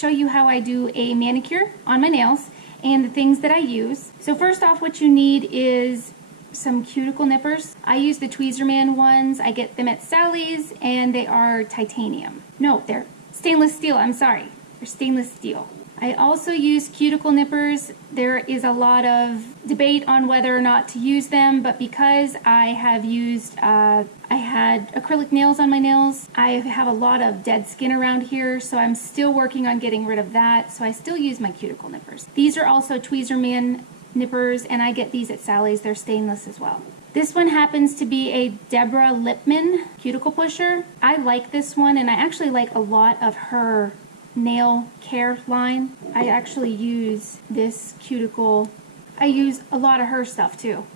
show you how I do a manicure on my nails and the things that I use. So first off, what you need is some cuticle nippers. I use the Tweezerman ones. I get them at Sally's and they are titanium. No, they're stainless steel. I'm sorry. They're stainless steel. I also use cuticle nippers. There is a lot of debate on whether or not to use them, but because I have used, I had acrylic nails on my nails, I have a lot of dead skin around here, so I'm still working on getting rid of that, so I still use my cuticle nippers. These are also Tweezerman nippers, and I get these at Sally's. They're stainless as well. This one happens to be a Deborah Lippmann cuticle pusher. I like this one, and I actually like a lot of her nail care line. I actually use this cuticle. I use a lot of her stuff too.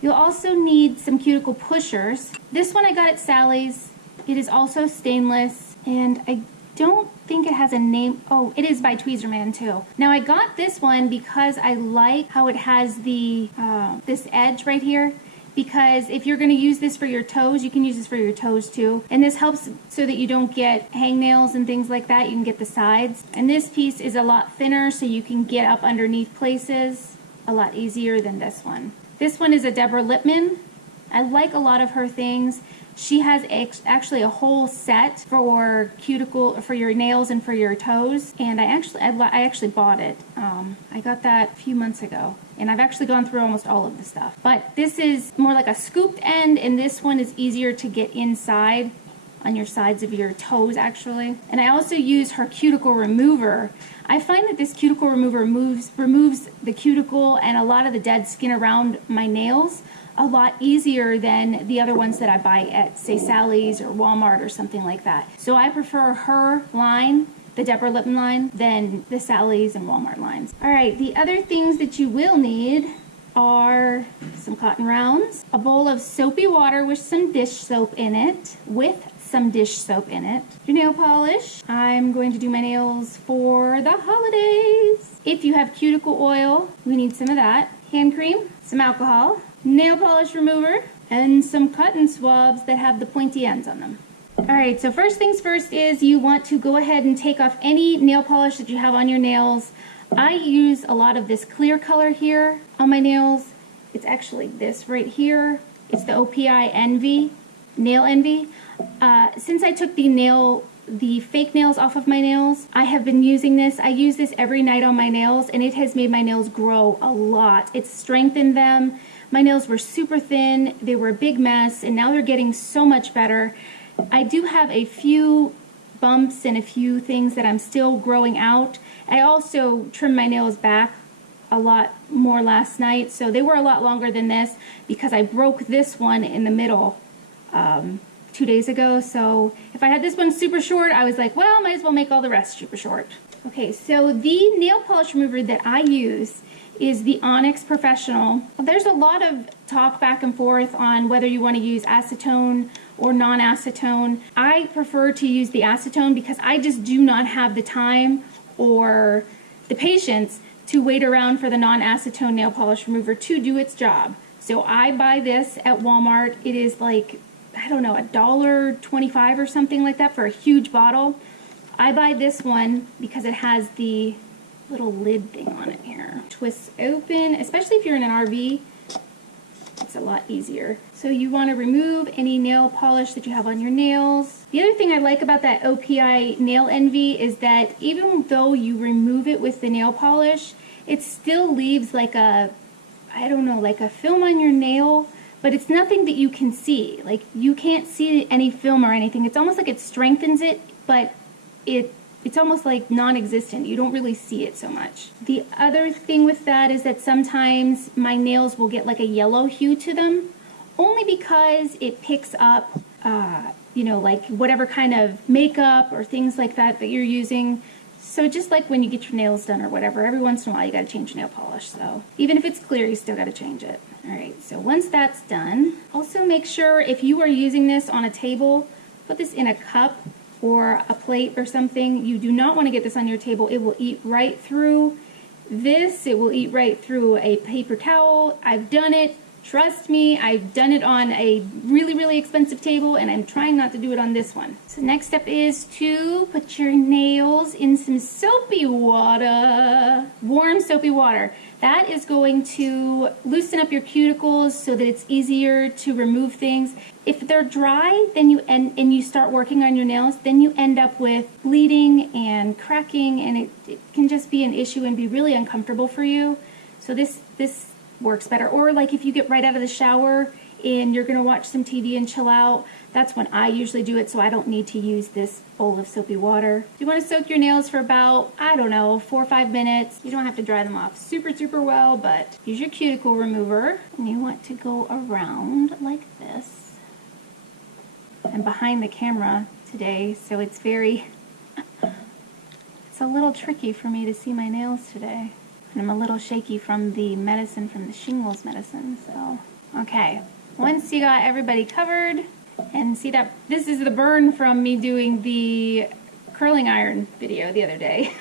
You'll also need some cuticle pushers. This one I got at Sally's. It is also stainless, and I don't think it has a name. Oh, it is by Tweezerman too. Now I got this one because I like how it has the this edge right here. Because if you're going to use this for your toes, you can use this for your toes too. And this helps so that you don't get hangnails and things like that. You can get the sides. And this piece is a lot thinner, so you can get up underneath places a lot easier than this one. This one is a Deborah Lippmann. I like a lot of her things. She has actually a whole set for cuticle, for your nails and for your toes. And I actually bought it. I got that a few months ago. And I've actually gone through almost all of the stuff. But this is more like a scooped end, and this one is easier to get inside on your sides of your toes actually. And I also use her Cuticle Remover. I find that this Cuticle Remover removes the cuticle and a lot of the dead skin around my nails a lot easier than the other ones that I buy at, say, Sally's or Walmart or something like that. So I prefer her line, the Deborah Lippmann line, than the Sally's and Walmart lines. All right, the other things that you will need are some cotton rounds, a bowl of soapy water with some dish soap in it, your nail polish. I'm going to do my nails for the holidays. If you have cuticle oil, we need some of that. Hand cream, some alcohol, nail polish remover, and some cotton swabs that have the pointy ends on them. Alright, so first things first is you want to go ahead and take off any nail polish that you have on your nails. I use a lot of this clear color here on my nails. It's actually this right here. It's the OPI Envy, Nail Envy. Since I took the fake nails off of my nails, I have been using this. I use this every night on my nails, and it has made my nails grow a lot. It's strengthened them. My nails were super thin, they were a big mess, and now they're getting so much better. I do have a few bumps and a few things that I'm still growing out. I also trimmed my nails back a lot more last night, so they were a lot longer than this because I broke this one in the middle 2 days ago. So if I had this one super short, I was like, well, might as well make all the rest super short. Okay, so the nail polish remover that I use is the Onyx Professional. There's a lot of talk back and forth on whether you want to use acetone or non-acetone. I prefer to use the acetone because I just do not have the time or the patience to wait around for the non-acetone nail polish remover to do its job. So I buy this at Walmart. It is like, I don't know, $1.25 or something like that for a huge bottle. I buy this one because it has the little lid thing on it here. Twists open, especially if you're in an RV, it's a lot easier. So you want to remove any nail polish that you have on your nails. The other thing I like about that OPI Nail Envy is that even though you remove it with the nail polish, it still leaves like a, I don't know, like a film on your nail, but it's nothing that you can see. Like, you can't see any film or anything. It's almost like it strengthens it, but it's almost like non-existent. You don't really see it so much. The other thing with that is that sometimes my nails will get like a yellow hue to them, only because it picks up, you know, like whatever kind of makeup or things like that that you're using. So just like when you get your nails done or whatever, every once in a while you gotta change nail polish. So even if it's clear, you still gotta change it. All right, so once that's done, also make sure if you are using this on a table, put this in a cup or a plate or something. You do not want to get this on your table. It will eat right through this. It will eat right through a paper towel. I've done it. Trust me, I've done it on a really, really expensive table, and I'm trying not to do it on this one. So next step is to put your nails in some soapy water, warm soapy water. That is going to loosen up your cuticles so that it's easier to remove things. If they're dry, then and you start working on your nails, then you end up with bleeding and cracking, and it can just be an issue and be really uncomfortable for you. So this works better. Or like if you get right out of the shower and you're gonna watch some TV and chill out, that's when I usually do it, so I don't need to use this bowl of soapy water. You wanna soak your nails for about, I don't know, 4 or 5 minutes. You don't have to dry them off super well, but use your cuticle remover, and you want to go around like this. I'm behind the camera today, so it's a little tricky for me to see my nails today. And I'm a little shaky from the medicine, from the shingles medicine, so. Okay, once you got everybody covered, and see that, this is the burn from me doing the curling iron video the other day.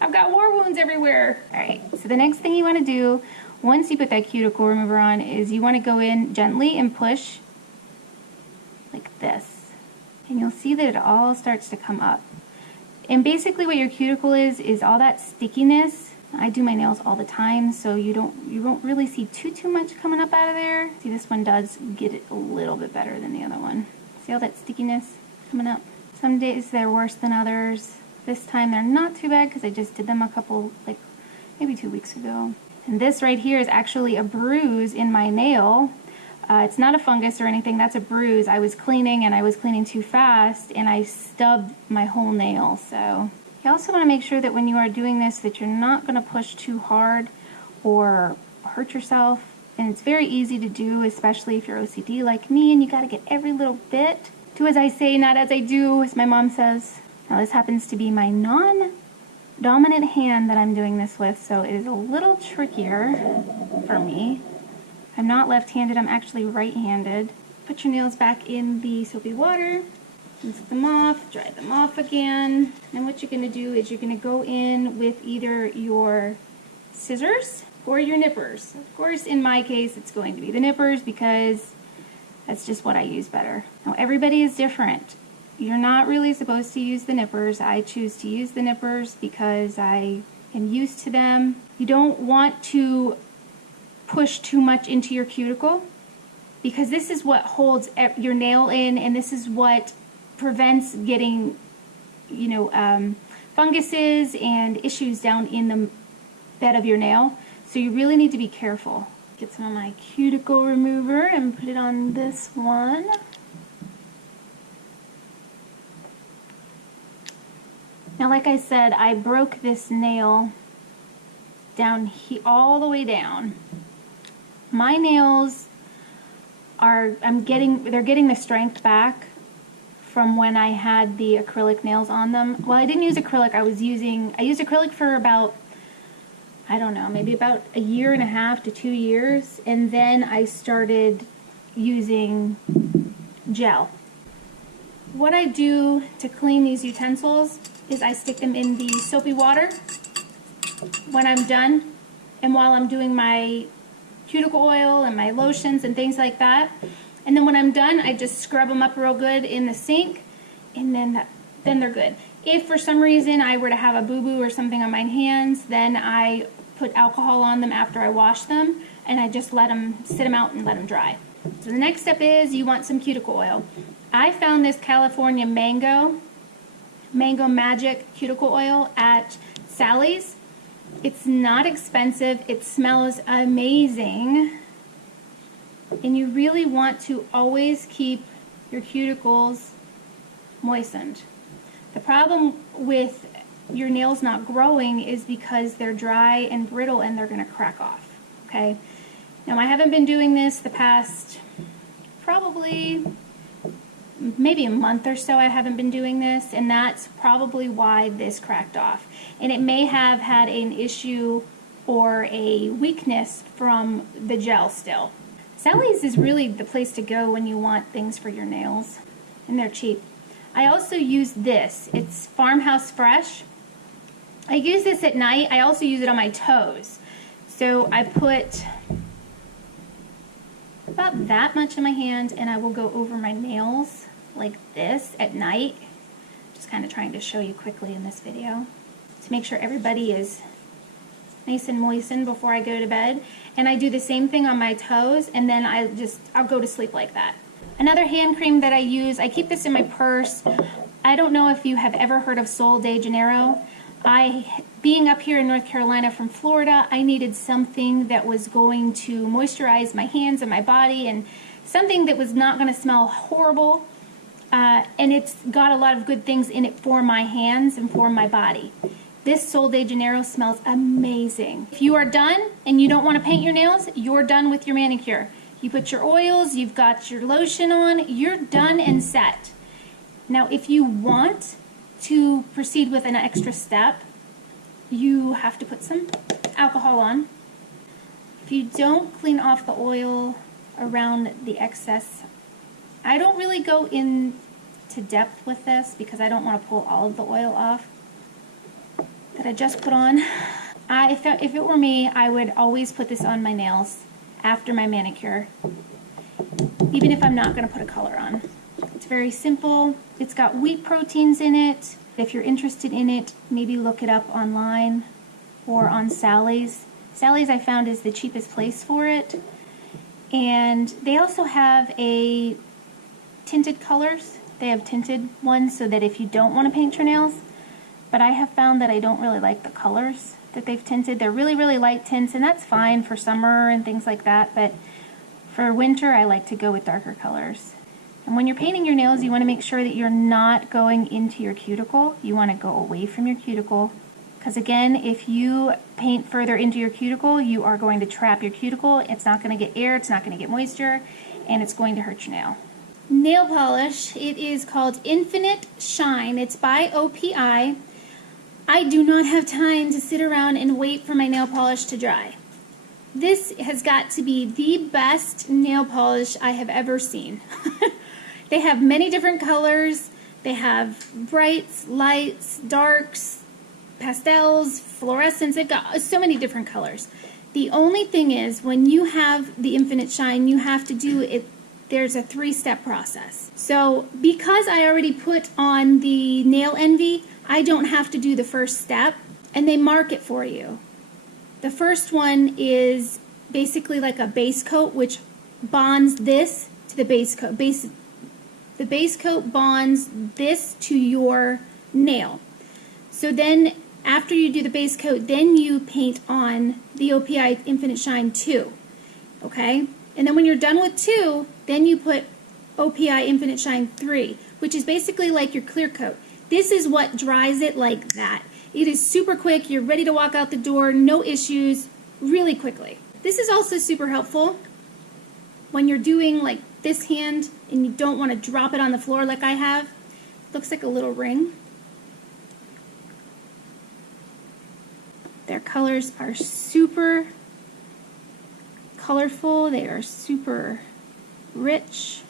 I've got war wounds everywhere. All right, so the next thing you wanna do, once you put that cuticle remover on, is you wanna go in gently and push like this. And you'll see that it all starts to come up. And basically what your cuticle is all that stickiness. I do my nails all the time, so you won't really see too much coming up out of there. See, this one does get it a little bit better than the other one. See all that stickiness coming up? Some days they're worse than others. This time they're not too bad because I just did them a couple, like maybe 2 weeks ago. And this right here is actually a bruise in my nail. It's not a fungus or anything, that's a bruise. I was cleaning and I was cleaning too fast and I stubbed my whole nail, so. You also want to make sure that when you are doing this that you're not going to push too hard or hurt yourself. And it's very easy to do, especially if you're OCD like me and you got to get every little bit. Do as I say, not as I do, as my mom says. Now this happens to be my non-dominant hand that I'm doing this with, so it is a little trickier for me. I'm not left-handed, I'm actually right-handed. Put your nails back in the soapy water. Rinse them off, dry them off again. And what you're gonna do is you're gonna go in with either your scissors or your nippers. Of course, in my case, it's going to be the nippers because that's just what I use better. Now, everybody is different. You're not really supposed to use the nippers. I choose to use the nippers because I am used to them. You don't want to push too much into your cuticle because this is what holds your nail in, and this is what prevents getting, funguses and issues down in the bed of your nail. So you really need to be careful. Get some of my cuticle remover and put it on this one. Now, like I said, I broke this nail down here, all the way down. My nails they're getting the strength back from when I had the acrylic nails on them. Well, I didn't use acrylic. I used acrylic for about, I don't know, maybe about 1.5 to 2 years. And then I started using gel. What I do to clean these utensils is I stick them in the soapy water when I'm done. And while I'm doing my cuticle oil and my lotions and things like that. And then when I'm done, I just scrub them up real good in the sink, and then they're good. If for some reason I were to have a boo-boo or something on my hands, then I put alcohol on them after I wash them, and I just sit them out and let them dry. So the next step is you want some cuticle oil. I found this California Mango Magic Cuticle Oil at Sally's. It's not expensive, it smells amazing. And you really want to always keep your cuticles moistened. The problem with your nails not growing is because they're dry and brittle and they're going to crack off, okay? Now, I haven't been doing this the past probably maybe a month or so. I haven't been doing this, and that's probably why this cracked off. And it may have had an issue or a weakness from the gel still. Sally's is really the place to go when you want things for your nails, and they're cheap. I also use this. It's Farmhouse Fresh. I use this at night. I also use it on my toes. So I put about that much in my hand, and I will go over my nails like this at night. Just kind of trying to show you quickly in this video to make sure everybody is nice and moistened before I go to bed. And I do the same thing on my toes, and then I'll go to sleep like that. Another hand cream that I use, I keep this in my purse. I don't know if you have ever heard of Sol de Janeiro. Being up here in North Carolina from Florida, I needed something that was going to moisturize my hands and my body, and something that was not going to smell horrible. And it's got a lot of good things in it for my hands and for my body. This Sol de Janeiro smells amazing. If you are done and you don't want to paint your nails, you're done with your manicure. You put your oils, you've got your lotion on, you're done and set. Now, if you want to proceed with an extra step, you have to put some alcohol on. If you don't clean off the oil around the excess, I don't really go into depth with this because I don't want to pull all of the oil off that I just put on. If it were me, I would always put this on my nails after my manicure, even if I'm not going to put a color on. It's very simple. It's got wheat proteins in it. If you're interested in it, maybe look it up online or on Sally's. Sally's, I found, is the cheapest place for it. And they also have a tinted colors. They have tinted ones so that if you don't want to paint your nails, but I have found that I don't really like the colors that they've tinted. They're really, really light tints, and that's fine for summer and things like that, but for winter, I like to go with darker colors. And when you're painting your nails, you want to make sure that you're not going into your cuticle. You want to go away from your cuticle, because again, if you paint further into your cuticle, you are going to trap your cuticle. It's not going to get air, it's not going to get moisture, and it's going to hurt your nail. Nail polish, it is called Infinite Shine. It's by OPI. I do not have time to sit around and wait for my nail polish to dry. This has got to be the best nail polish I have ever seen. They have many different colors. They have brights, lights, darks, pastels, fluorescents. They've got so many different colors. The only thing is, when you have the Infinite Shine, you have to do it. There's a 3-step process. So because I already put on the Nail Envy, I don't have to do the first step, and they mark it for you. The first one is basically like a base coat, which bonds this to the base coat. The base coat bonds this to your nail. So then after you do the base coat, then you paint on the OPI Infinite Shine 2, okay? And then when you're done with 2, then you put OPI Infinite Shine 3, which is basically like your clear coat. This is what dries it like that. It is super quick. You're ready to walk out the door, no issues, really quickly. This is also super helpful when you're doing like this hand and you don't want to drop it on the floor like I have. It looks like a little ring. Their colors are super colorful. They are super rich.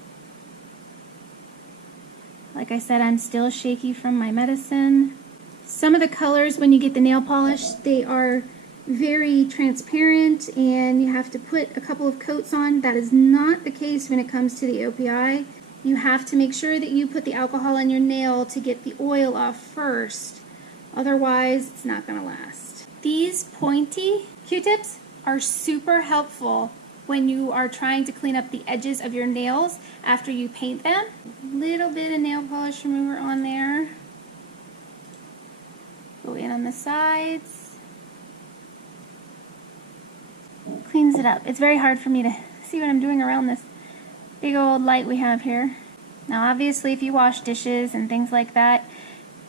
Like I said, I'm still shaky from my medicine. Some of the colors, when you get the nail polish, they are very transparent and you have to put a couple of coats on. That is not the case when it comes to the OPI. You have to make sure that you put the alcohol on your nail to get the oil off first. Otherwise, it's not going to last. These pointy Q-tips are super helpful when you are trying to clean up the edges of your nails after you paint them. A little bit of nail polish remover on there. Go in on the sides. Cleans it up. It's very hard for me to see what I'm doing around this big old light we have here. Now obviously if you wash dishes and things like that,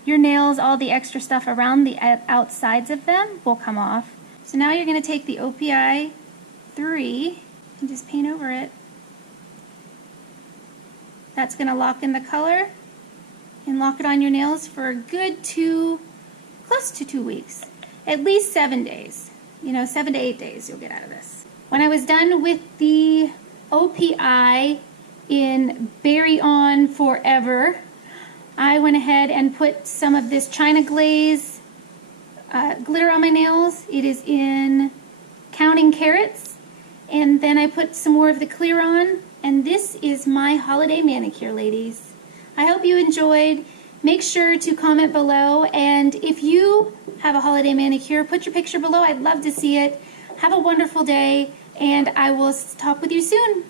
your nails, all the extra stuff around the outsides of them will come off. So now you're going to take the OPI 3 and just paint over it. That's going to lock in the color and lock it on your nails for a good close to 2 weeks. At least 7 days. 7 to 8 days you'll get out of this. When I was done with the OPI in Berry On Forever, I went ahead and put some of this China Glaze glitter on my nails. It is in Counting Carrots, And then I put some more of the clear on, and this is my holiday manicure, ladies. I hope you enjoyed. Make sure to comment below, and if you have a holiday manicure, put your picture below. I'd love to see it. Have a wonderful day, and I will talk with you soon.